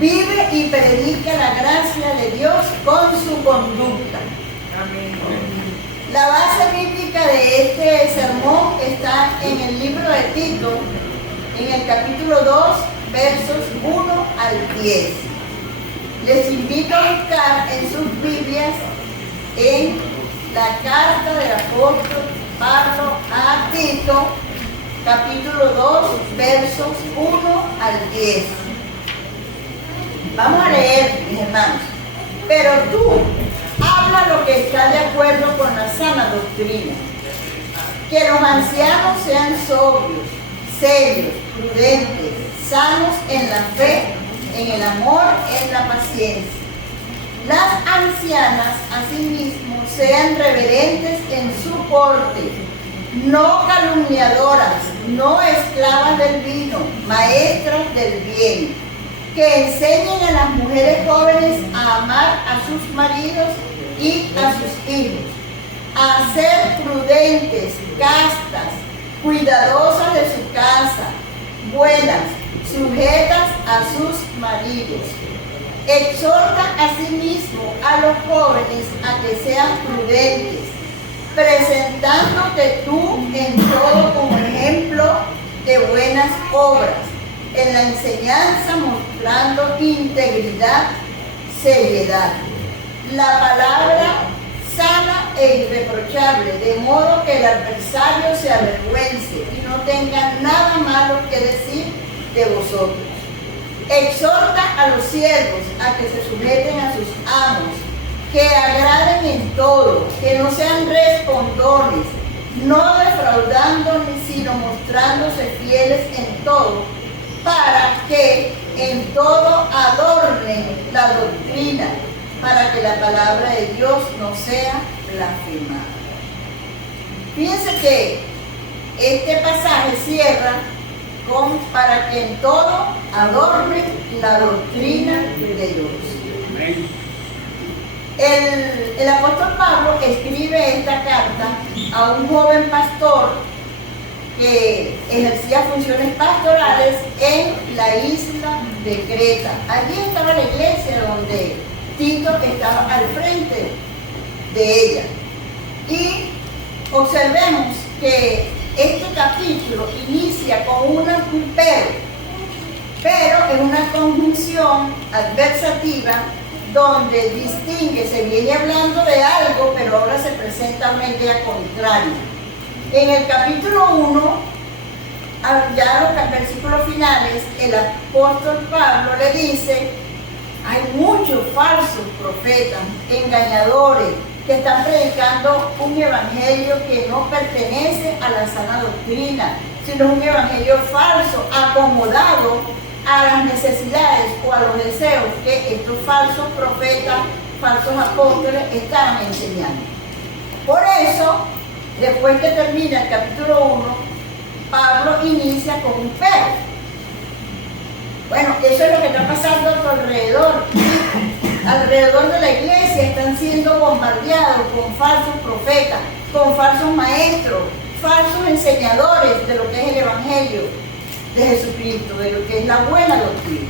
Vive y predica la gracia de Dios con su conducta. Amén. La base bíblica de este sermón está en el libro de Tito, en el capítulo 2, versos 1 al 10. Les invito a buscar en sus Biblias en la carta del apóstol Pablo a Tito, capítulo 2, versos 1 al 10. Vamos a leer, mis hermanos. Pero tú habla lo que está de acuerdo con la sana doctrina. Que los ancianos sean sobrios, serios, prudentes, sanos en la fe, en el amor, en la paciencia. Las ancianas, asimismo, sean reverentes en su porte, no calumniadoras, no esclavas del vino, maestras del bien, que enseñen a las mujeres jóvenes a amar a sus maridos y a sus hijos, a ser prudentes, castas, cuidadosas de su casa, buenas, sujetas a sus maridos. Exhorta asimismo a los jóvenes a que sean prudentes, presentándote tú en todo como ejemplo de buenas obras, en la enseñanza mostrando integridad, seriedad. La palabra sana e irreprochable, de modo que el adversario se avergüence y no tenga nada malo que decir de vosotros. Exhorta a los siervos a que se sujeten a sus amos, que agraden en todo, que no sean respondones, no defraudando sino mostrándose fieles en todo, para que en todo adornen la doctrina, para que la palabra de Dios no sea blasfemada. Fíjense que este pasaje cierra con para que en todo adornen la doctrina de Dios. El apóstol Pablo escribe esta carta a un joven pastor que ejercía funciones pastorales en la isla de Creta. Allí estaba la iglesia donde Tito estaba al frente de ella. Y observemos que este capítulo inicia con un pero es una conjunción adversativa donde distingue, se viene hablando de algo, pero ahora se presenta una idea contraria. En el capítulo 1, ya los versículos finales, el apóstol Pablo le dice: hay muchos falsos profetas, engañadores, que están predicando un evangelio que no pertenece a la sana doctrina, sino un evangelio falso, acomodado a las necesidades o a los deseos que estos falsos profetas, falsos apóstoles estaban enseñando. Por eso, después que termina el capítulo 1, Pablo inicia con un pero. Bueno, eso es lo que está pasando a tu alrededor. Alrededor de la iglesia están siendo bombardeados con falsos profetas, con falsos maestros, falsos enseñadores de lo que es el evangelio de Jesucristo, de lo que es la buena doctrina.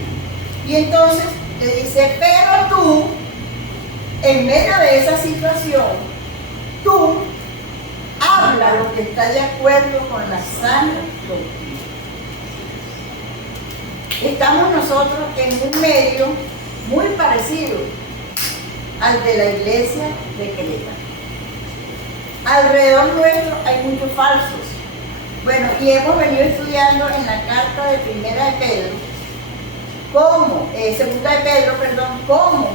Y entonces le dice: pero tú, en medio de esa situación, tú habla lo que está de acuerdo con la sana doctrina. Estamos nosotros en un medio muy parecido al de la iglesia de Creta. Alrededor nuestro hay muchos falsos. Bueno, y hemos venido estudiando en la carta de Primera de Pedro, Segunda de Pedro, cómo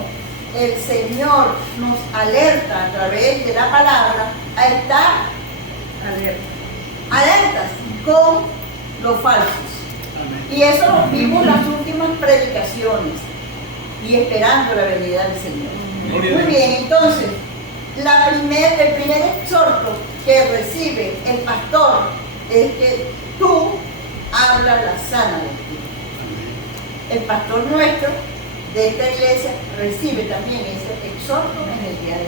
el Señor nos alerta a través de la palabra a estar alertas con los falsos. Y eso lo vimos en las últimas predicaciones y esperando la venida del Señor. Muy bien, entonces, el primer exhorto que recibe el pastor es que tú hablas la sana doctrina. El pastor nuestro de esta iglesia recibe también ese exhorto en el día de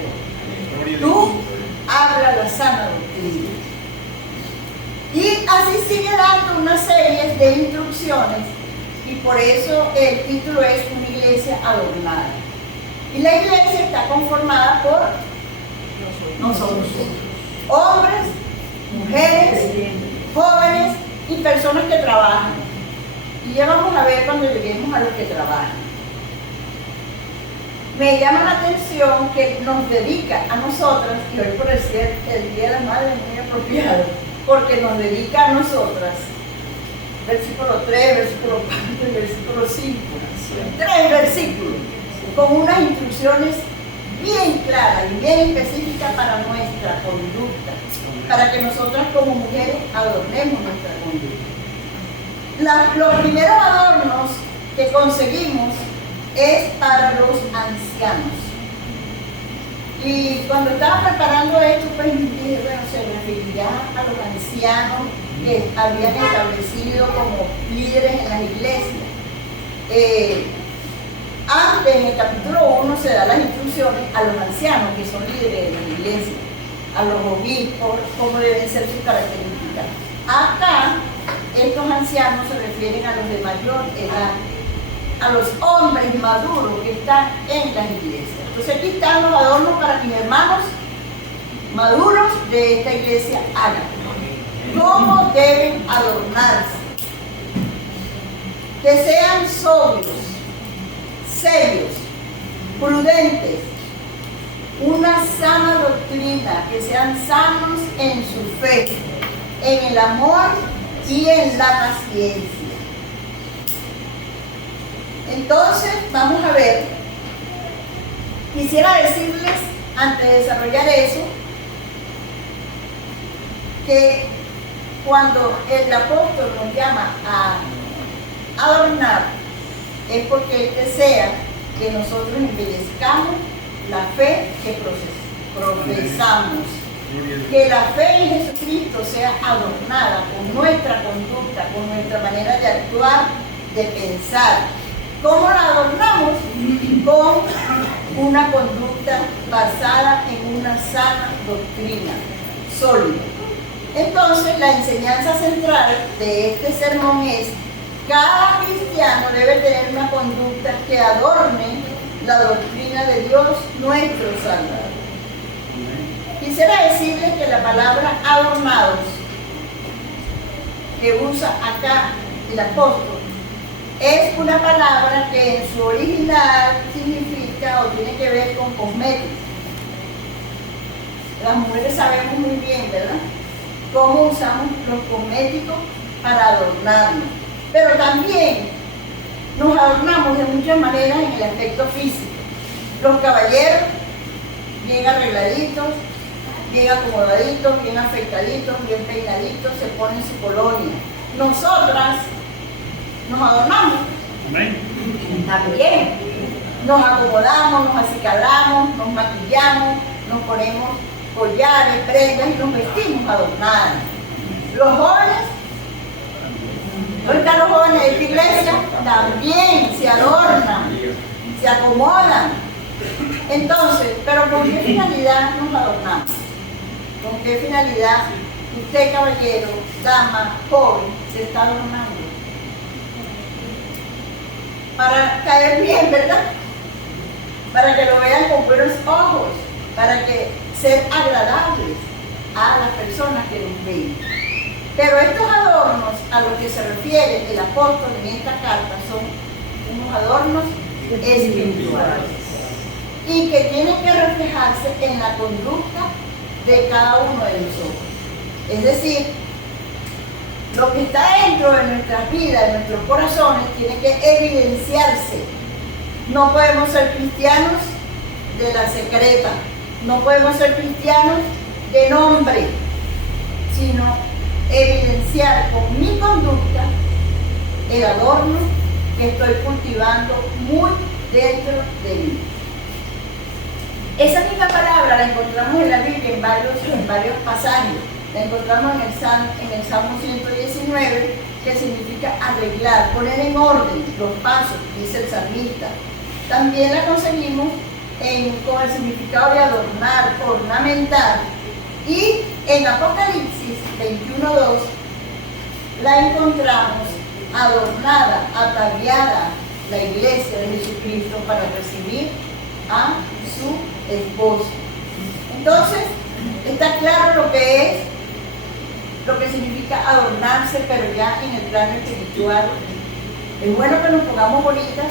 hoy. Tú hablas la sana doctrina. Y así sigue dando una serie de instrucciones, y por eso el título es Una iglesia iglesia adornada. Y la iglesia está conformada por nosotros, hombres, mujeres, jóvenes y personas que trabajan. Y ya vamos a ver cuando lleguemos a los que trabajan. Me llama la atención que nos dedica a nosotras, y hoy por decir el Día de la Madre es muy apropiado, porque nos dedica a nosotras. Versículo 3, versículo 4 y versículo 5. 3 versículos, con unas instrucciones bien claras y bien específicas para nuestra conducta, para que nosotras como mujeres adornemos nuestra conducta. Los primeros adornos que conseguimos es para los ancianos. Y cuando estaba preparando esto, pues dije, bueno, se referirá a los ancianos que habían establecido como líderes en las iglesias. Antes, en el capítulo 1, se da las instrucciones a los ancianos, que son líderes de la iglesia, a los obispos, cómo deben ser sus características. Acá, estos ancianos se refieren a los de mayor edad, a los hombres maduros que están en las iglesias. Entonces aquí están los adornos para que mis hermanos maduros de esta iglesia hagan. ¿Cómo deben adornarse? Que sean sobrios, serios, prudentes, una sana doctrina, que sean sanos en su fe, en el amor y en la paciencia. Entonces, vamos a ver, quisiera decirles, antes de desarrollar eso, que cuando el apóstol nos llama a adornar, es porque Él desea que nosotros embellezcamos la fe que profesamos, que la fe en Jesucristo sea adornada con nuestra conducta, con nuestra manera de actuar, de pensar. ¿Cómo la adornamos? Con una conducta basada en una sana doctrina, sólida. Entonces, la enseñanza central de este sermón es: cada cristiano debe tener una conducta que adorne la doctrina de Dios, nuestro Salvador. Quisiera decirles que la palabra adornados que usa acá el apóstol es una palabra que en su original significa o tiene que ver con cosméticos. Las mujeres sabemos muy bien, ¿verdad?, cómo usamos los cosméticos para adornarnos. Pero también nos adornamos de muchas maneras en el aspecto físico. Los caballeros, bien arregladitos, bien acomodaditos, bien afeitaditos, bien peinaditos, se ponen su colonia. Nosotras nos adornamos. Amén. También nos acomodamos, nos acicalamos, nos maquillamos, nos ponemos collares, prendas y nos vestimos adornadas. Los jóvenes, ¿dónde están los jóvenes de esta iglesia? También se adornan, se acomodan. Entonces, ¿pero con qué finalidad nos adornamos? ¿Con qué finalidad usted, caballero, dama, joven, se está adornando? Para caer bien, ¿verdad? Para que lo vean con buenos ojos, para que ser agradables a las personas que nos ven. Pero estos adornos a los que se refiere el apóstol en esta carta son unos adornos espirituales y que tienen que reflejarse en la conducta de cada uno de nosotros. Es decir, lo que está dentro de nuestras vidas, de nuestros corazones, tiene que evidenciarse. No podemos ser cristianos de la secreta, no podemos ser cristianos de nombre, sino evidenciar con mi conducta el adorno que estoy cultivando muy dentro de mí. Esa misma palabra la encontramos en la Biblia en varios pasajes. La encontramos en el Salmo 119, que significa arreglar, poner en orden los pasos, dice el salmista. También la conseguimos con el significado de adornar, ornamentar. Y en Apocalipsis 21:2 la encontramos adornada, ataviada, la iglesia de Jesucristo para recibir a su esposo. Entonces, está claro lo que significa adornarse, pero ya en el plano espiritual. Es bueno que nos pongamos bonitas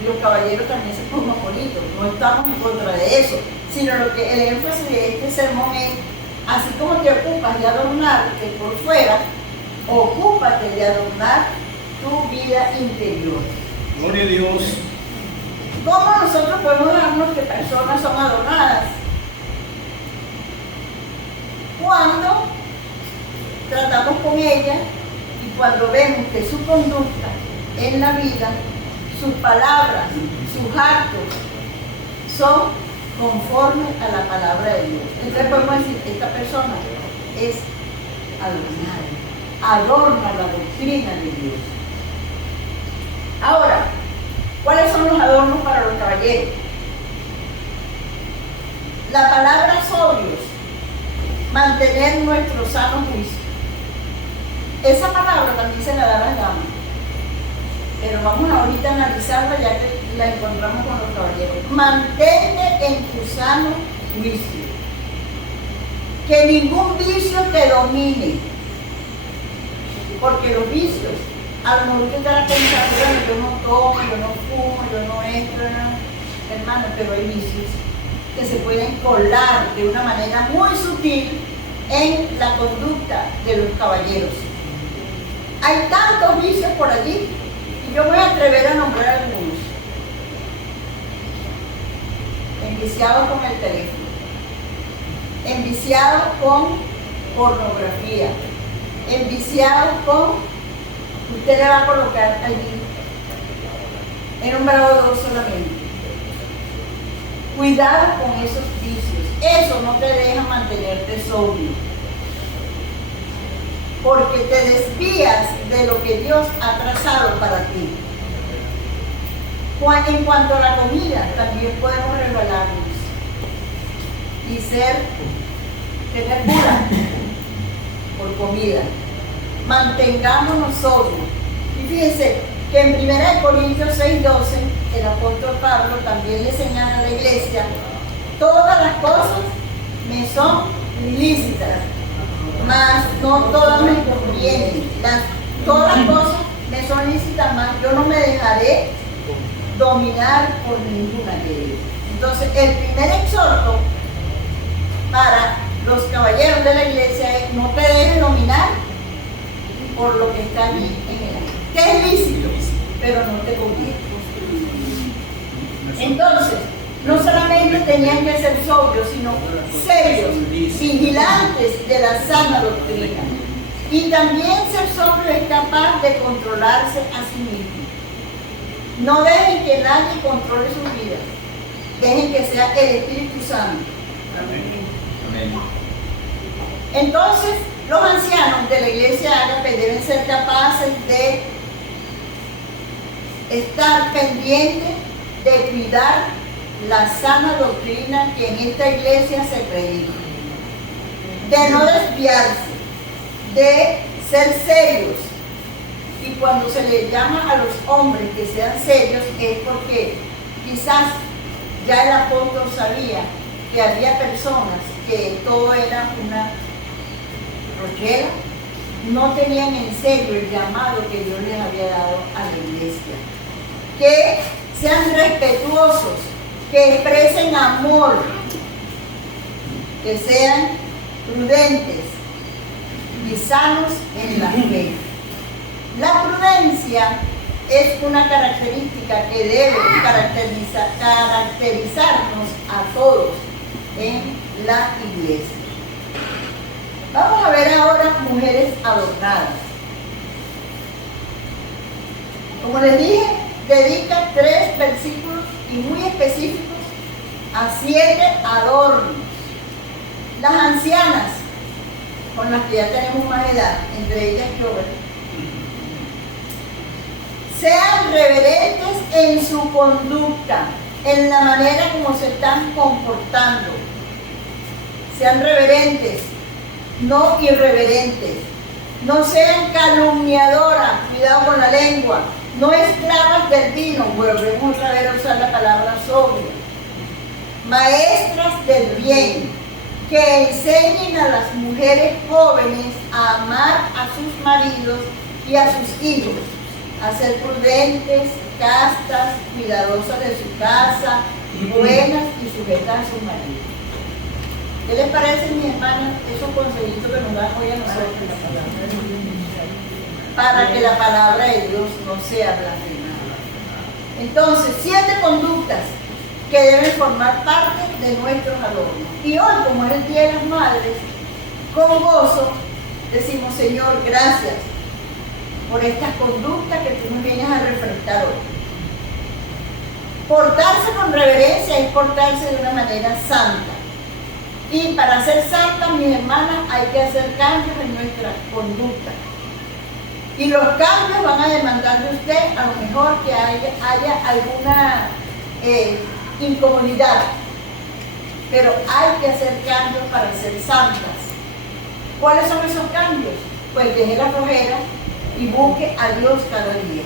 y los caballeros también se pongan bonitos. No estamos en contra de eso, sino lo que el énfasis de este sermón es, así como te ocupas de adornarte por fuera, ocúpate de adornar tu vida interior. Gloria a Dios. ¿Cómo nosotros podemos darnos que personas son adornadas? Cuando tratamos con ellas y cuando vemos que su conducta en la vida, sus palabras, sus actos son conformes a la palabra de Dios. Entonces podemos decir, esta persona es adornada, adorna la doctrina de Dios. Ahora, ¿cuáles son los adornos para los caballeros? La palabra sobrios, mantener nuestro sano juicio. Esa palabra también se la da las damas, pero vamos ahorita a analizarla ya que la encontramos con los caballeros. Mantente en tu sano juicio, que ningún vicio te domine, porque los vicios, a lo mejor usted estará pensando, bueno, yo no tomo, yo no fumo, yo no esto, no. Hermano, pero hay vicios que se pueden colar de una manera muy sutil en la conducta de los caballeros. Hay tantos vicios por allí y yo voy a atrever a nombrar algunos. Enviciados con el teléfono, enviciados con pornografía, enviciados con, usted le va a colocar allí en un grado 2 solamente. Cuidado con esos vicios, eso no te deja mantenerte sobrio, porque te desvías de lo que Dios ha trazado para ti. En cuanto a la comida, también podemos resbalarnos y tener cura por comida. Mantengámonos sobrios. Y fíjense que en 1 Corintios 6:12, el apóstol Pablo también le señala a la iglesia, todas las cosas me son lícitas, mas no todas me convienen. Todas las cosas me son lícitas, mas yo no me dejaré dominar por ninguna de ellas. Entonces, el primer exhorto para los caballeros de la iglesia es: no te dejes dominar por lo que está allí en el aire, que es lícito, pero no te conviene. Entonces, no solamente tenían que ser sobrios, sino serios, vigilantes de la sana doctrina. Y también ser sobrio es capaz de controlarse a sí mismo. No dejen que nadie controle sus vidas. Dejen que sea el Espíritu Santo. Amén. Entonces, los ancianos de la iglesia ágape deben ser capaces de estar pendientes de cuidar la sana doctrina que en esta iglesia se predica, de no desviarse, de ser serios. Y cuando se les llama a los hombres que sean serios es porque quizás ya el apóstol sabía que había personas que todo era una rochera, no tenían en serio el llamado que Dios les había dado a la iglesia. Que sean respetuosos, que expresen amor, que sean prudentes y sanos en la fe. La prudencia es una característica que debe caracterizarnos a todos en la iglesia. Vamos a ver ahora mujeres adornadas. Como les dije, dedica 3 versículos y muy específicos a 7 adornos. Las ancianas, con las que ya tenemos más edad, entre ellas yo, sean reverentes en su conducta, en la manera como se están comportando. Sean reverentes, no irreverentes. No sean calumniadoras, cuidado con la lengua, no esclavas del vino, volvemos otra vez a usar la palabra sobria, maestras del bien, que enseñen a las mujeres jóvenes a amar a sus maridos y a sus hijos, a ser prudentes, castas, cuidadosas de su casa, buenas y sujetas a sus maridos. ¿Qué les parece, mis hermanos, esos consejitos que nos dan hoy a nosotros en la palabra? Para que la palabra de Dios no sea blasfemada. Entonces, 7 conductas que deben formar parte de nuestros adornos. Y hoy, como es el Día de las Madres, con gozo decimos: Señor, gracias por estas conductas que tú nos vienes a refrescar hoy. Portarse con reverencia es portarse de una manera santa. Y para ser santa, mis hermanas, hay que hacer cambios en nuestra conducta. Y los cambios van a demandar de usted, a lo mejor, que haya alguna incomodidad. Pero hay que hacer cambios para ser santas. ¿Cuáles son esos cambios? Pues deje la flojera y busque a Dios cada día.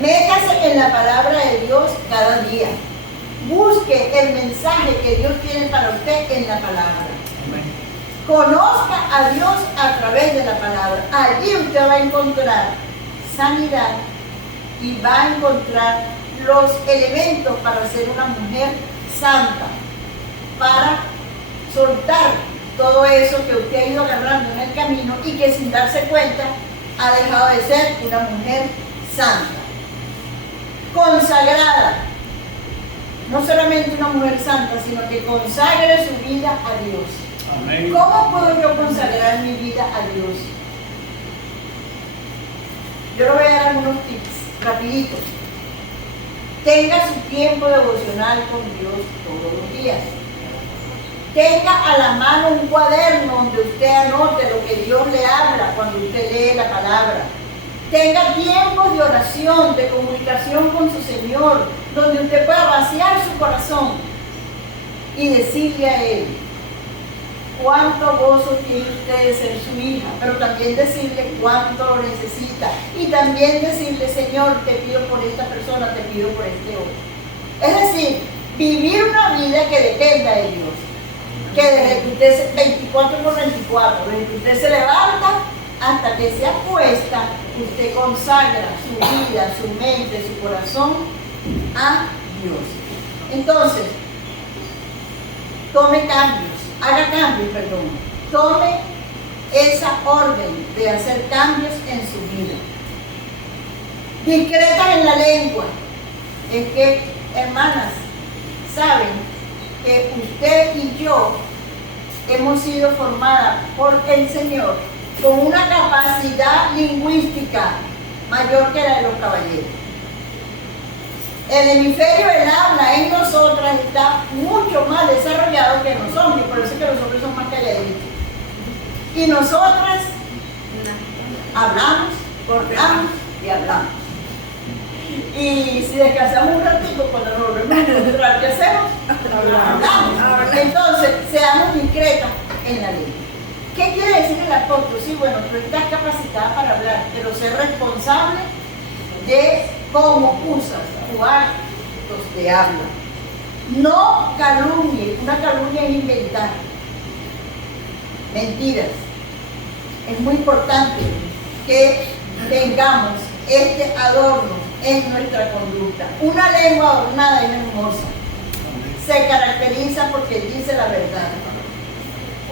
Métase en la palabra de Dios cada día. Busque el mensaje que Dios tiene para usted en la palabra. Conozca a Dios a través de la palabra. Allí usted va a encontrar sanidad y va a encontrar los elementos para ser una mujer santa, para soltar todo eso que usted ha ido agarrando en el camino y que sin darse cuenta ha dejado de ser una mujer santa, consagrada. No solamente una mujer santa, sino que consagre su vida a Dios. Amén. ¿Cómo puedo yo consagrar mi vida a Dios? Yo le voy a dar algunos tips rapiditos. Tenga su tiempo devocional con Dios todos los días. Tenga a la mano un cuaderno donde usted anote lo que Dios le habla cuando usted lee la palabra. Tenga tiempos de oración, de comunicación con su Señor, donde usted pueda vaciar su corazón y decirle a Él cuánto gozo tiene usted de ser su hija, pero también decirle cuánto lo necesita y también decirle: Señor, te pido por esta persona, te pido por este otro. Es decir, vivir una vida que dependa de Dios, que desde que usted 24 por 24, desde que usted se levanta hasta que se acuesta, usted consagra su vida, su mente, su corazón a Dios. Entonces, tome cambios, tome esa orden de hacer cambios en su vida. Discretas en la lengua. Es que, hermanas, saben que usted y yo hemos sido formadas por el Señor con una capacidad lingüística mayor que la de los caballeros. El hemisferio del habla en nosotras está mucho más desarrollado que en los hombres, por eso es que los hombres son más calladitos. Y nosotras hablamos, cortamos y hablamos. Y si descansamos un ratito, cuando nos volvemos a encontrar, ¿qué hacemos? Hablamos. Entonces, seamos discretas en la lengua. ¿Qué quiere decir el apóstol? Sí, bueno, tú estás capacitada para hablar, pero ser responsable de cómo usas tu actos de habla. No calumnie. Una calumnia es inventar mentiras. Es muy importante que tengamos este adorno en nuestra conducta. Una lengua adornada es hermosa. Se caracteriza porque dice la verdad.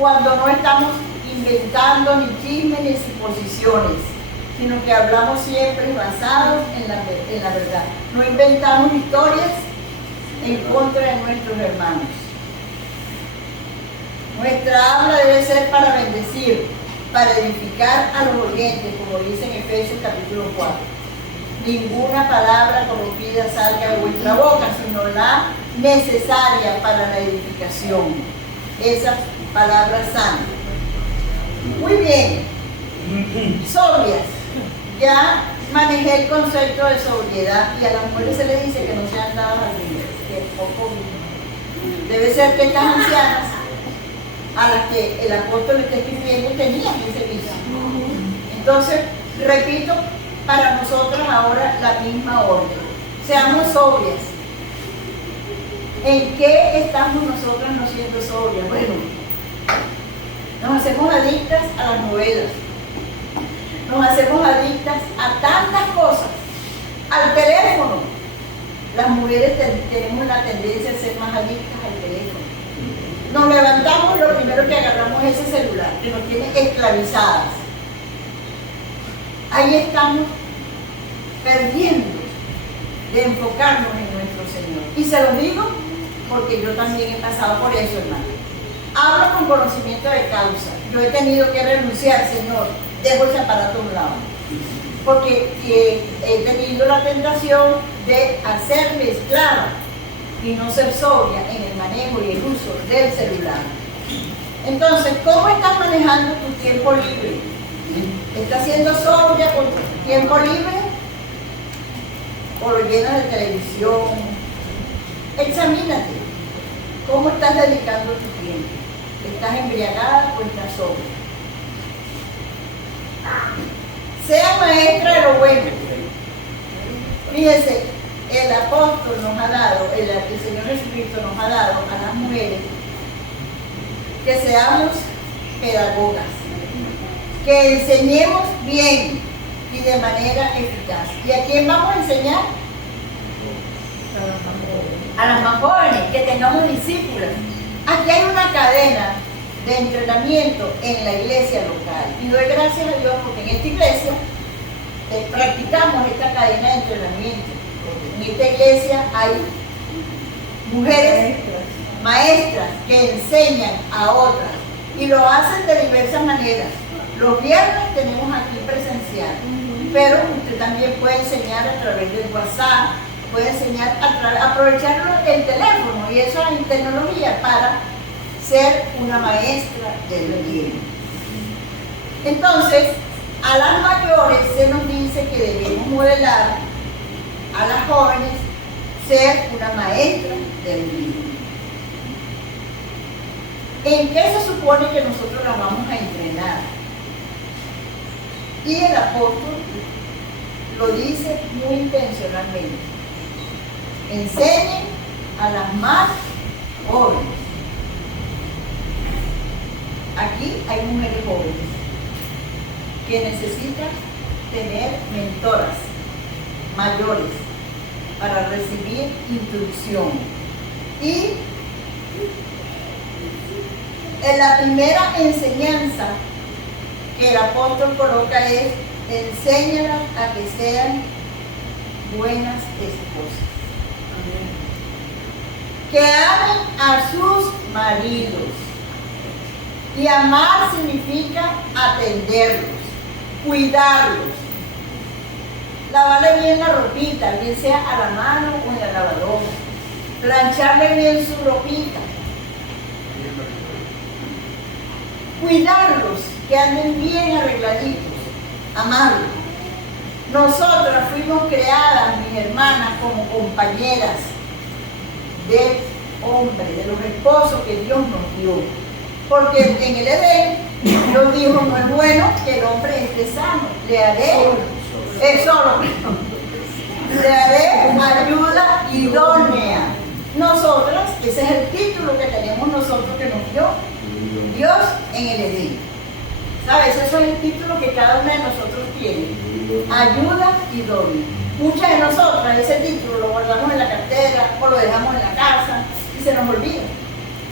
Cuando no estamos inventando ni chismes ni suposiciones, sino que hablamos siempre basados en la verdad. No inventamos historias en contra de nuestros hermanos. Nuestra habla debe ser para bendecir, para edificar a los oyentes, como dice en Efesios capítulo 4. Ninguna palabra corrompida salga de vuestra boca, sino la necesaria para la edificación. Esa palabra santa. Muy bien. Sobrias. Ya manejé el concepto de sobriedad y a las mujeres se les dice que no sean dadas al vino, que es poco vino. Debe ser que estas ancianas a las que el apóstol está escribiendo tenían ese vicio. Entonces, repito, para nosotras ahora la misma orden. Seamos sobrias. ¿En qué estamos nosotras no siendo sobrias? Bueno, nos hacemos adictas a las novelas, nos hacemos adictas a tantas cosas, al teléfono. Las mujeres tenemos la tendencia a ser más adictas al teléfono. Nos levantamos, lo primero que agarramos es ese celular, que nos tiene esclavizadas. Ahí estamos perdiendo de enfocarnos en nuestro Señor. Y se lo digo porque yo también he pasado por eso, hermano. Hablo con conocimiento de causa. Yo he tenido que renunciar, Señor, dejo ese aparato a un lado. Porque he tenido la tentación de hacerme esclava y no ser sobria en el manejo y el uso del celular. Entonces, ¿cómo estás manejando tu tiempo libre? ¿Estás siendo sobria con tu tiempo libre? ¿O lo llenas de televisión? Examínate. ¿Cómo estás dedicando tu tiempo? ¿Estás embriagada o estás sobria? Sea maestra de lo bueno. Fíjense, el apóstol nos ha dado, el Señor Jesucristo nos ha dado a las mujeres que seamos pedagogas, que enseñemos bien y de manera eficaz. ¿Y a quién vamos a enseñar? A las más jóvenes, que tengamos discípulas. Aquí hay una cadena de entrenamiento en la iglesia local. Y doy gracias a Dios porque en esta iglesia practicamos esta cadena de entrenamiento. En esta iglesia hay mujeres maestras que enseñan a otras y lo hacen de diversas maneras. Los viernes tenemos aquí presencial, pero usted también puede enseñar a través del WhatsApp, puede enseñar aprovechar el teléfono y esa tecnología para ser una maestra del bien. Entonces, a las mayores se nos dice que debemos modelar a las jóvenes ser una maestra del bien. ¿En qué se supone que nosotros las vamos a entrenar? Y el apóstol lo dice muy intencionalmente. Enseñen a las más jóvenes. Aquí hay mujeres jóvenes que necesitan tener mentoras mayores para recibir instrucción. Y en la primera enseñanza que el apóstol coloca es: enséñalas a que sean buenas esposas. Que amen a sus maridos. Y amar significa atenderlos, cuidarlos, lavarle bien la ropita, bien sea a la mano o en la lavadora, plancharle bien su ropita, cuidarlos, que anden bien arregladitos, amarlos. Nosotras fuimos creadas, mis hermanas, como compañeras del hombre, de los esposos que Dios nos dio. Porque en el Edén, Dios dijo: no es bueno que el hombre esté sano, le haré le haré ayuda idónea. Nosotras, ese es el título que tenemos nosotros, que nos dio Dios en el Edén. ¿Sabes? Eso es el título que cada una de nosotros tiene: ayuda idónea. Muchas de nosotras ese título lo guardamos en la cartera o lo dejamos en la casa y se nos olvida.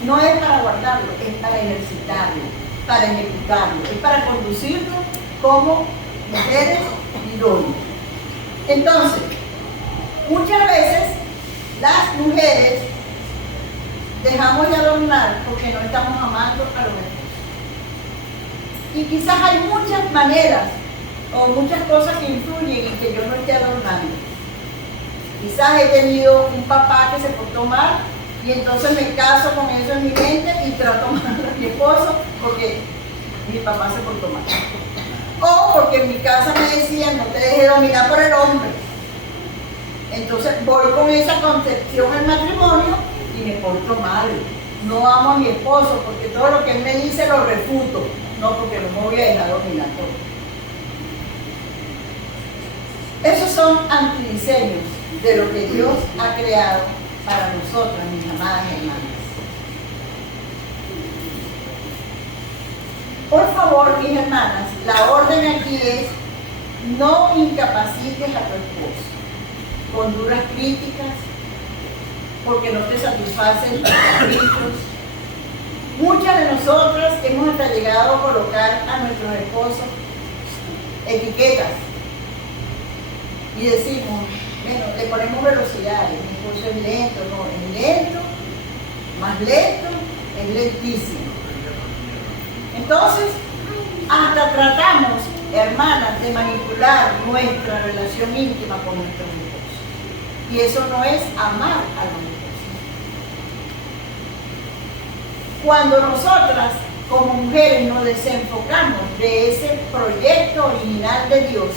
No es para guardarlo, es para ejercitarlo, para ejecutarlo, es para conducirlo como mujeres idóneas. Entonces, muchas veces las mujeres dejamos de adornar porque no estamos amando a los esposos. Y quizás hay muchas maneras o muchas cosas que influyen en que yo no esté adornando. Quizás he tenido un papá que se portó mal y entonces me caso con eso en mi mente y trato mal a mi esposo porque mi papá se portó mal. O porque en mi casa me decían: no te dejes dominar por el hombre. Entonces voy con esa concepción al matrimonio y me porto mal. No amo a mi esposo porque todo lo que él me dice lo refuto. No, porque no me voy a dejar dominar por él. Esos son antidiseños de lo que Dios ha creado para nosotras, mis amadas hermanas. Por favor, mis hermanas, la orden aquí es: no incapacites a tu esposo con duras críticas, porque no te satisfacen tus caprichos. Muchas de nosotras hemos hasta llegado a colocar a nuestros esposos etiquetas y decimos, bueno, le ponemos velocidad, mi esposo es lento, no, es lento, más lento, es lentísimo. Entonces, hasta tratamos, hermanas, de manipular nuestra relación íntima con nuestros esposos. Y eso no es amar a los esposos. Cuando nosotras, como mujeres, nos desenfocamos de ese proyecto original de Dios,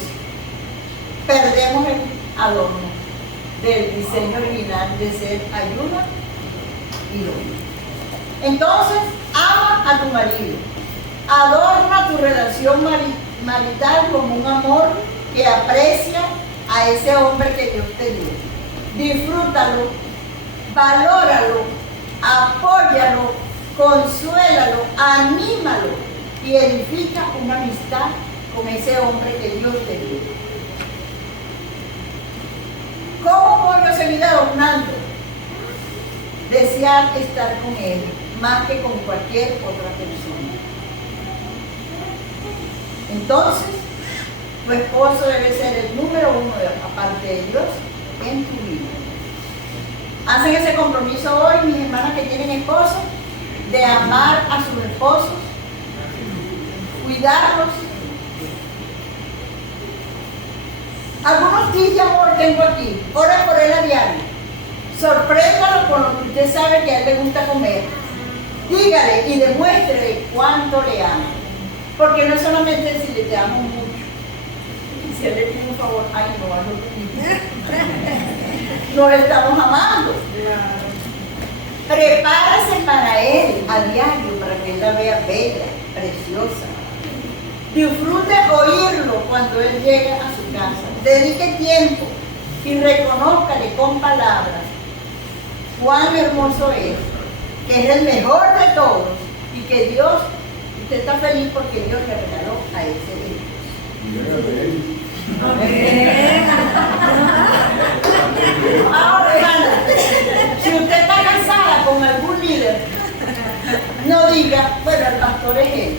perdemos el adorno del diseño original de ser ayuda y don. Entonces, ama a tu marido. Adorna tu relación marital como un amor que aprecia a ese hombre que Dios te dio. Disfrútalo, valóralo, apóyalo, consuélalo, anímalo y edifica una amistad con ese hombre que Dios te dio. ¿Cómo puedo yo seguir adornando? Desear estar con él más que con cualquier otra persona. Entonces, tu esposo debe ser el número uno, aparte de Dios, en tu vida. Hacen ese compromiso hoy, mis hermanas que tienen esposos, de amar a sus esposos, cuidarlos. Algunos tips de amor tengo aquí. Ora por él a diario. Sorpréndalo con lo que usted sabe que a él le gusta comer. Dígale y demuestre cuánto le ama. Porque no es solamente decirle te amo mucho. Y si él le pide un favor, ay no, hazlo tú. No le estamos amando. Prepárase para él a diario, para que él la vea bella, preciosa. Disfrute oírlo cuando él llegue a su casa. Dedique tiempo y reconózcale con palabras cuán hermoso es, que es el mejor de todos y que Dios, usted está feliz porque Dios le regaló a ese hijo. Ahora, hermana, si usted está casada con algún líder, no diga, bueno, el pastor es él,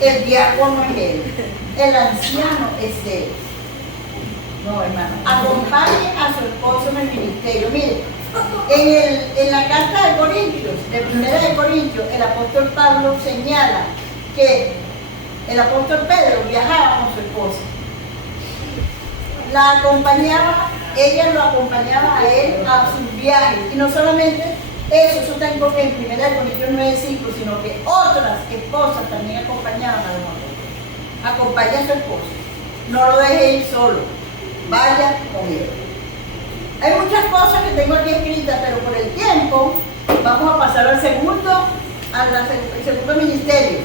el diácono es él, el anciano es él. No, hermano, acompañe a su esposo en el ministerio. Mire, en la carta de Corintios, de Primera de Corintios, el apóstol Pablo señala que el apóstol Pedro viajaba con su esposa. La acompañaba, ella lo acompañaba a él a sus viajes. Y no solamente eso está en Primera de Corintios 9:5, sino que otras esposas también acompañaban a los apóstoles. Acompaña a su esposo. No lo deje ir solo. Vaya con él. Hay muchas cosas que tengo aquí escritas, pero por el tiempo vamos a pasar al segundo ministerio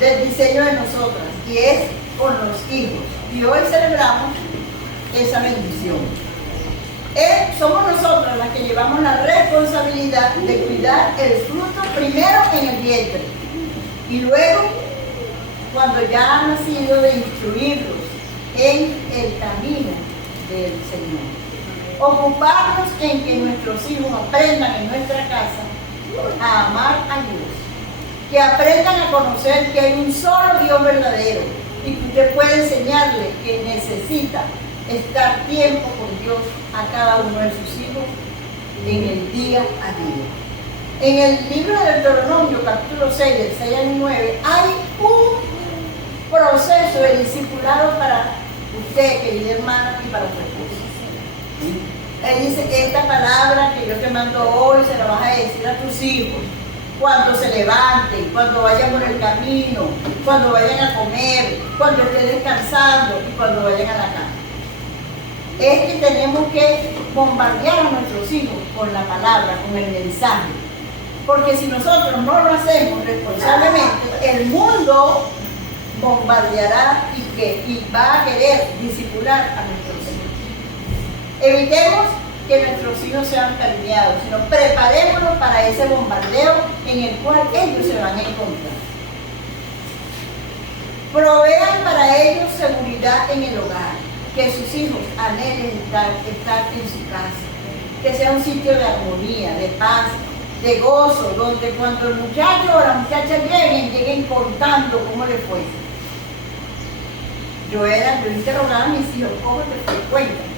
del diseño de nosotras, y es con los hijos. Y hoy celebramos esa bendición. Somos nosotras las que llevamos la responsabilidad de cuidar el fruto primero en el vientre y luego, cuando ya han nacido, de instruirlos en el camino del Señor. Ocuparnos en que nuestros hijos aprendan en nuestra casa a amar a Dios, que aprendan a conocer que hay un solo Dios verdadero y que usted puede enseñarle que necesita estar tiempo con Dios a cada uno de sus hijos en el día a día. En el libro de Deuteronomio, capítulo 6, del 6 al 9, hay un proceso de discipulado para usted, querida hermana, y para su esposo. Él dice que esta palabra que yo te mando hoy se la vas a decir a tus hijos cuando se levanten, cuando vayan por el camino, cuando vayan a comer, cuando estén descansando y cuando vayan a la cama. Es que tenemos que bombardear a nuestros hijos con la palabra, con el mensaje. Porque si nosotros no lo hacemos responsablemente, el mundo bombardeará y va a querer discipular a nuestros Evitemos que nuestros hijos sean calumniados, sino preparémonos para ese bombardeo en el cual ellos se van a encontrar. Provean para ellos seguridad en el hogar, que sus hijos anhelen estar en su casa, que sea un sitio de armonía, de paz, de gozo, donde cuando el muchacho o la muchacha lleguen contando cómo les fue. Yo interrogaba a mis hijos, ¿cómo te fue? Cuéntame.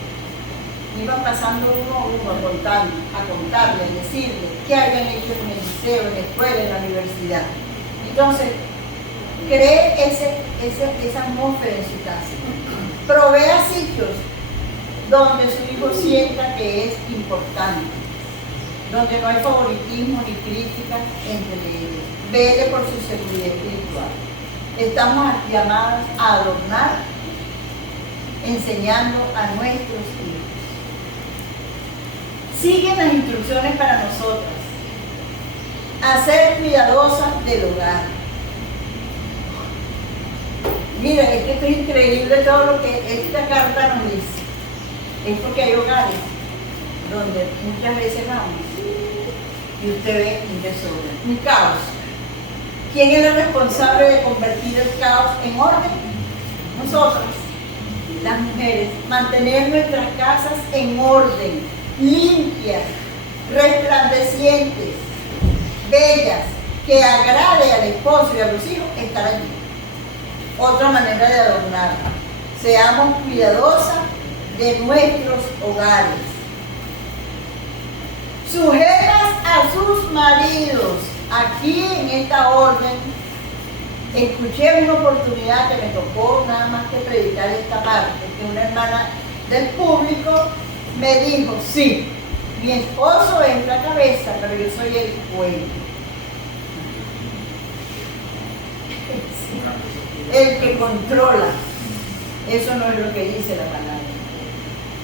Iban pasando uno a uno a contarles, a decirles qué habían hecho en el liceo, en la escuela, en la universidad. Entonces, cree esa atmósfera en su casa. Provea sitios donde su hijo sienta que es importante, donde no hay favoritismo ni crítica entre ellos. Vele por su seguridad espiritual. Estamos llamados a adornar, enseñando a nuestros hijos. Siguen las instrucciones para nosotras. A ser cuidadosas del hogar. Mira, esto es increíble todo lo que esta carta nos dice. Es porque hay hogares donde muchas veces vamos y usted ve un desorden, un caos. ¿Quién es el responsable de convertir el caos en orden? Nosotros, las mujeres, mantener nuestras casas en orden, limpias, resplandecientes, bellas, que agrade al esposo y a los hijos estar allí. Otra manera de adornar. Seamos cuidadosas de nuestros hogares. Sujetas a sus maridos. Aquí en esta orden, escuché una oportunidad que me tocó nada más que predicar esta parte, que una hermana del público me dijo, sí, mi esposo es la cabeza, pero yo soy el cuello. El que controla. Eso no es lo que dice la palabra.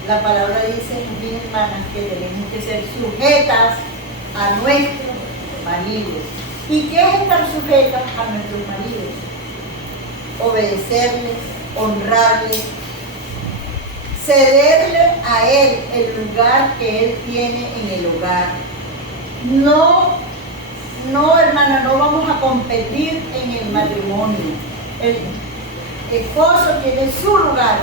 La palabra dice, mis hermanas, que tenemos que ser sujetas a nuestros maridos. ¿Y qué es estar sujetas a nuestros maridos? Obedecerles, honrarles, cederle a él el lugar que él tiene en el hogar. No, hermana, no vamos a competir en el matrimonio. El esposo tiene su lugar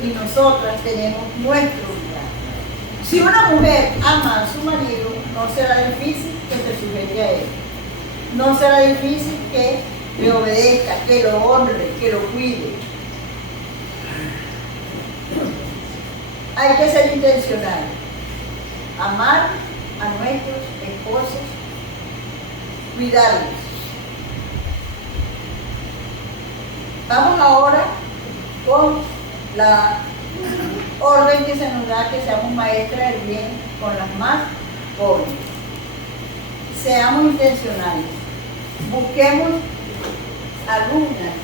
y nosotras tenemos nuestro lugar. Si una mujer ama a su marido, no será difícil que se sujete a él. No será difícil que le obedezca, que lo honre, que lo cuide. Hay que ser intencional. Amar a nuestros esposos, cuidarlos. Vamos ahora con la orden que se nos da, que seamos maestras del bien con las más jóvenes. Seamos intencionales. Busquemos alumnas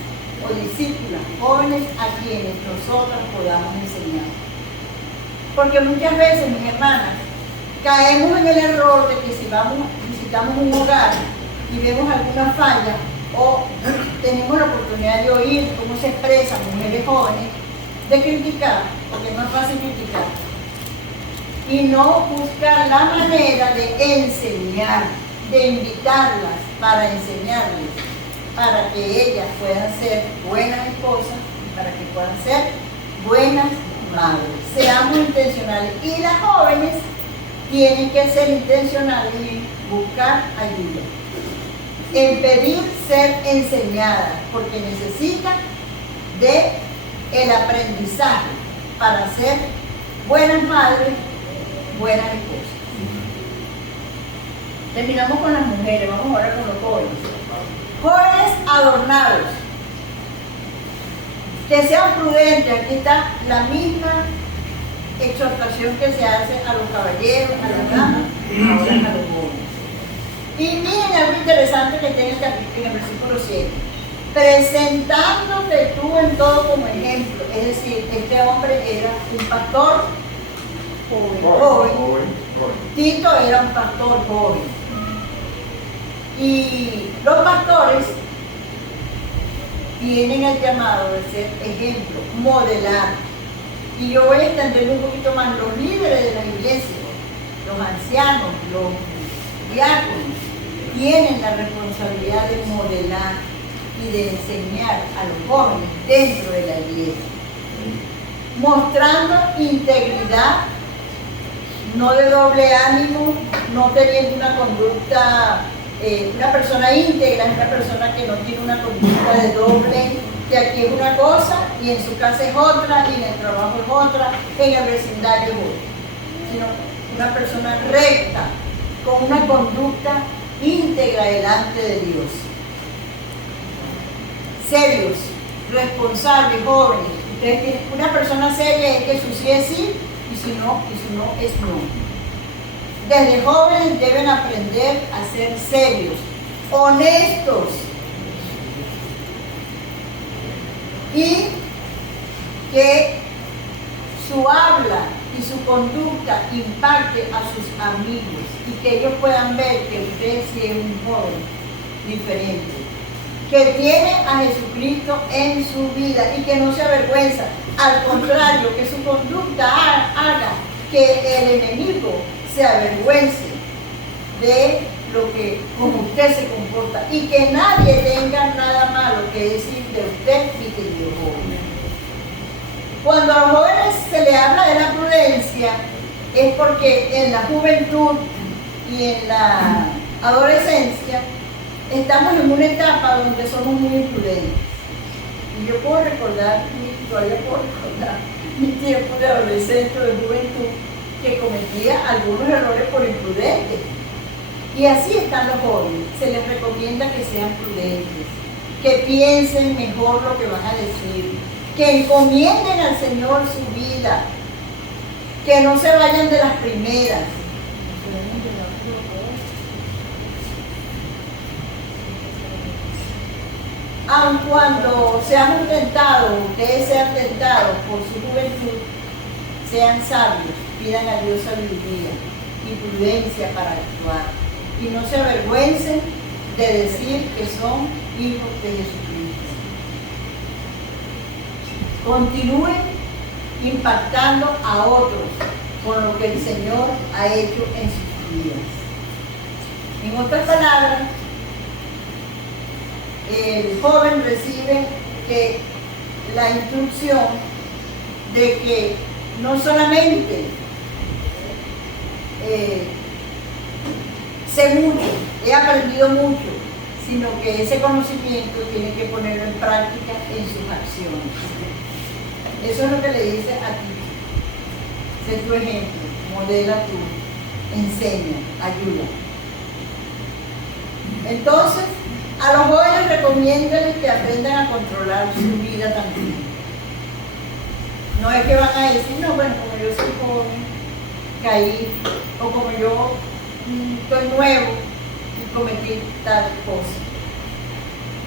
o discípulas jóvenes a quienes nosotras podamos enseñar. Porque muchas veces, mis hermanas, caemos en el error de que si visitamos un hogar y vemos alguna falla, o tenemos la oportunidad de oír cómo se expresan mujeres jóvenes, de criticar, porque es más fácil criticar, y no buscar la manera de enseñar, de invitarlas para enseñarles, para que ellas puedan ser buenas esposas y para que puedan ser buenas madres. Seamos intencionales. Y las jóvenes tienen que ser intencionales en buscar ayuda, en pedir ser enseñadas, porque necesitan de el aprendizaje para ser buenas madres, buenas esposas. Terminamos con las mujeres, vamos ahora con los jóvenes. Jóvenes adornados, que sean prudentes. Aquí está la misma exhortación que se hace a los caballeros, a las damas, ahora a los jóvenes. Y miren algo interesante que está en el versículo 7. Presentándote tú en todo como ejemplo. Es decir, este hombre era un pastor joven. Tito era un pastor joven. Y los pastores tienen el llamado de ser ejemplo, modelar. Y yo voy a extender un poquito más los líderes de la iglesia, los ancianos, los diáconos, tienen la responsabilidad de modelar y de enseñar a los jóvenes dentro de la iglesia, mostrando integridad, no de doble ánimo, no teniendo una conducta, una persona íntegra es una persona que no tiene una conducta de doble, que aquí es una cosa y en su casa es otra y en el trabajo es otra, en el vecindario es otra, sino una persona recta, con una conducta íntegra delante de Dios. Serios, responsables, jóvenes. Ustedes tienen, una persona seria es que su sí es sí y su no es no. Desde jóvenes deben aprender a ser serios, honestos y que su habla y su conducta impacte a sus amigos y que ellos puedan ver que usted sí es un joven diferente, que tiene a Jesucristo en su vida y que no se avergüenza, al contrario, que su conducta haga que el enemigo se avergüence de lo que como usted se comporta y que nadie tenga nada malo que decir de usted y que de los jóvenes. Cuando a los jóvenes se les habla de la prudencia es porque en la juventud y en la adolescencia estamos en una etapa donde somos muy imprudentes. Y yo todavía puedo recordar mi tiempo de adolescente o de juventud que cometía algunos errores por imprudentes. Y así están los jóvenes. Se les recomienda que sean prudentes, que piensen mejor lo que van a decir, que encomienden al Señor su vida, que no se vayan de las primeras. Aun cuando seamos tentados, ustedes sean tentados por su juventud, sean sabios, pidan a Dios sabiduría y prudencia para actuar. Y no se avergüencen de decir que son hijos de Jesucristo. Continúen impactando a otros con lo que el Señor ha hecho en sus vidas. En otras palabras, el joven recibe la instrucción de que no solamente sé mucho, he aprendido mucho, sino que ese conocimiento tiene que ponerlo en práctica en sus acciones. Eso es lo que le dice a ti. Sé tu ejemplo, modela tú, enseña, ayuda. Entonces, a los jóvenes recomiéndales que aprendan a controlar su vida también. No es que van a decir, no, bueno, como yo soy joven, caí, o como yo estoy nuevo y cometí tal cosa.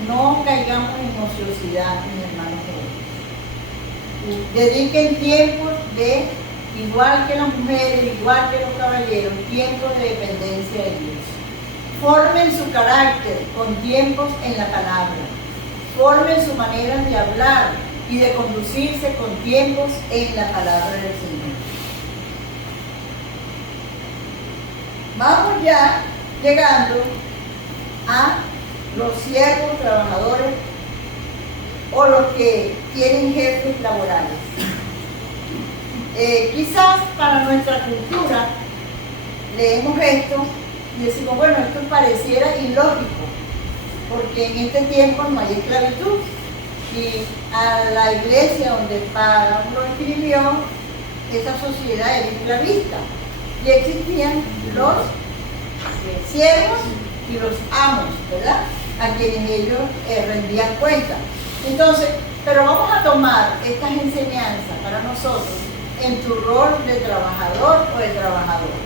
No caigamos en ociosidad, mis hermanos jóvenes. Dediquen tiempos de, igual que las mujeres, igual que los caballeros, tiempos de dependencia de Dios. Formen su carácter con tiempos en la palabra. Formen su manera de hablar y de conducirse con tiempos en la palabra del Señor. Vamos ya llegando a los siervos, trabajadores o los que tienen jefes laborales. Quizás para nuestra cultura leemos esto y decimos, bueno, esto pareciera ilógico, porque en este tiempo no hay esclavitud. Y a la iglesia donde Pablo escribió, esa sociedad era esclavista. Y existían los siervos y los amos, ¿verdad? A quienes ellos rendían cuenta. Entonces, pero vamos a tomar estas enseñanzas para nosotros en tu rol de trabajador o de trabajadora.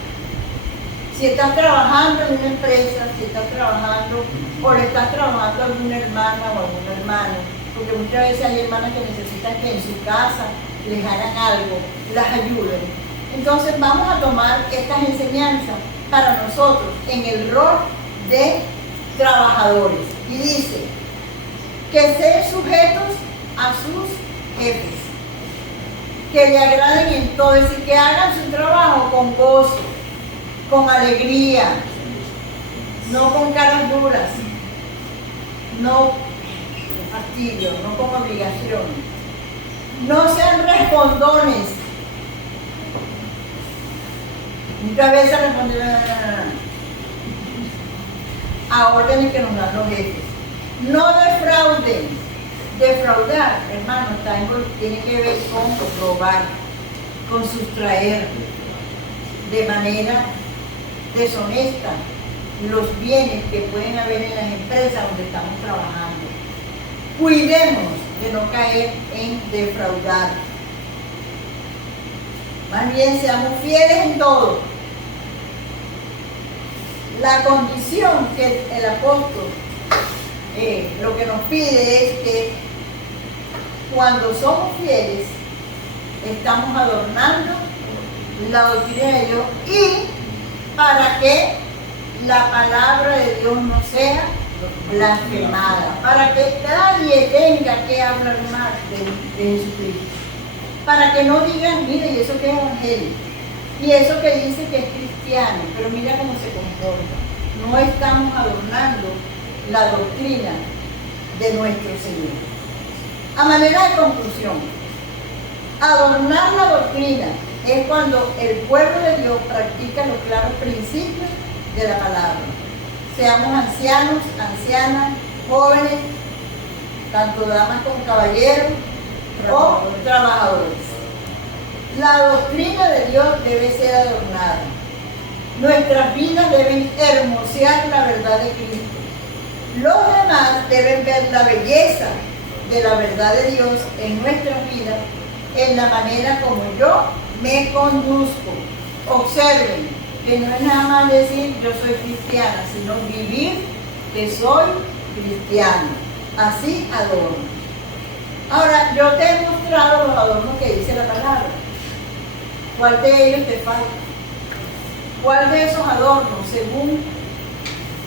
Si estás trabajando en una empresa, si estás trabajando o le estás trabajando a alguna hermana o a algún hermano, porque muchas veces hay hermanas que necesitan que en su casa les hagan algo, las ayuden. Entonces vamos a tomar estas enseñanzas para nosotros en el rol de trabajadores. Y dice que sean sujetos a sus jefes, que le agraden en todo, es decir, que hagan su trabajo con gozo, con alegría, no con caras duras, no con fastidio, no con obligación. No sean respondones. Muchas veces responden a órdenes que nos dan los jefes. No defrauden. Defraudar, hermano, tiene que ver con robar, con sustraer de manera deshonesta los bienes que pueden haber en las empresas donde estamos trabajando. Cuidemos de no caer en defraudar. Más bien seamos fieles en todo. La condición que el apóstol lo que nos pide es que cuando somos fieles estamos adornando la doctrina de Dios y para que la palabra de Dios no sea blasfemada, para que nadie tenga que hablar más de Jesucristo, para que no digan, mire, y eso que es evangelio, y eso que dice que es cristiano, pero mira cómo se comporta. No estamos adornando la doctrina de nuestro Señor. A manera de conclusión, adornar la doctrina es cuando el pueblo de Dios practica los claros principios de la palabra. Seamos ancianos, ancianas, jóvenes, tanto damas como caballeros o trabajadores. La doctrina de Dios debe ser adornada. Nuestras vidas deben hermosear la verdad de Cristo. Los demás deben ver la belleza de la verdad de Dios en nuestras vidas, en la manera como yo me conduzco. Observen que no es nada más decir yo soy cristiana, sino vivir que soy cristiano. Así adorno. Ahora, yo te he mostrado los adornos que dice la palabra. ¿Cuál de ellos te falta? ¿Cuál de esos adornos, según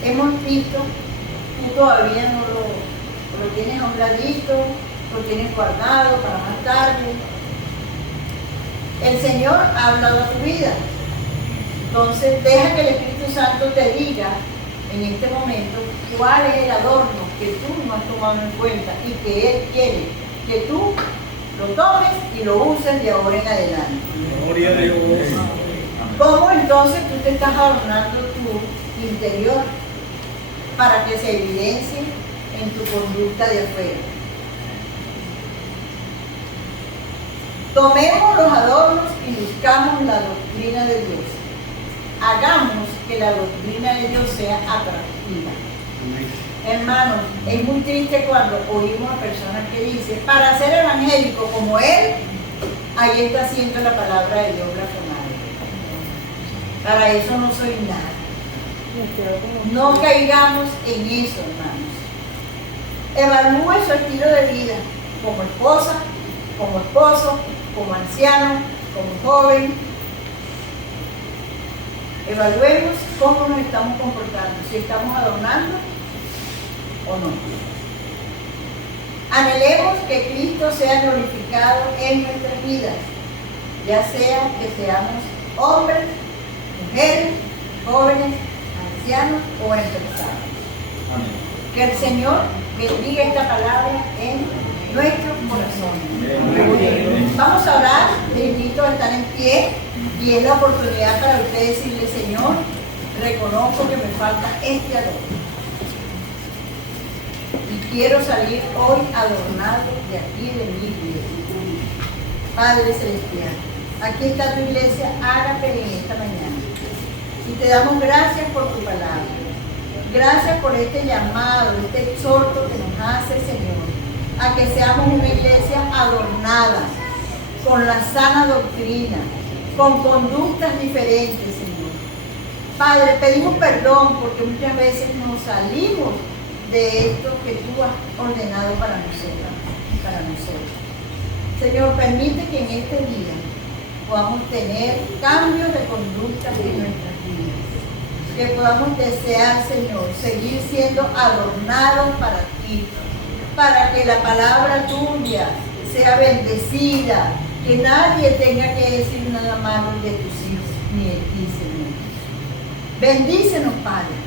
hemos visto, tú todavía no lo tienes a un ladito, lo tienes guardado para más tarde? El Señor ha hablado a tu vida. Entonces, deja que el Espíritu Santo te diga en este momento cuál es el adorno que tú no has tomado en cuenta y que Él quiere que tú lo tomes y lo uses de ahora en adelante. Gloria a Dios. ¿Cómo entonces tú te estás adornando tu interior para que se evidencie en tu conducta de afuera? Tomemos los adornos y buscamos la doctrina de Dios. Hagamos que la doctrina de Dios sea atractiva. Hermanos, es muy triste cuando oímos a personas que dicen, para ser evangélico como él, ahí está haciendo la palabra de Dios blasfemada. Para eso no soy nada. No caigamos en eso, hermanos. Evalúe su estilo de vida como esposa, como esposo, como anciano, como joven. Evaluemos cómo nos estamos comportando, si estamos adornando o no. Anhelemos que Cristo sea glorificado en nuestras vidas, ya sea que seamos hombres, mujeres, jóvenes, ancianos o empresarios. Amén. Que el Señor bendiga esta palabra en nuestros corazones. Vamos a orar, les invito a estar en pie y es la oportunidad para ustedes decirle, Señor, reconozco que me falta este adorno y quiero salir hoy adornado de aquí de mi vida. Padre Celestial, aquí está tu iglesia, hágate en esta mañana y te damos gracias por tu palabra. Gracias por este llamado, este exhorto que nos hace, Señor, a que seamos una iglesia adornada, con la sana doctrina, con conductas diferentes, Señor. Padre, pedimos perdón porque muchas veces nos salimos de esto que tú has ordenado para nosotros. Señor, permite que en este día podamos tener cambios de conducta en nuestras vidas. Que podamos desear, Señor, seguir siendo adornados para ti, para que la palabra tuya sea bendecida, Que nadie tenga que decir nada malo de tus hijos, ni de ti, Señor. Bendícenos, Padre.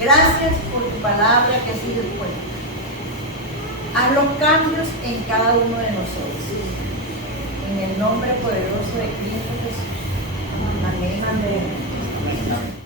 Gracias por tu palabra que ha sido puesta. Haz los cambios en cada uno de nosotros. En el nombre poderoso de Cristo Jesús. Amén. Amén. Amén.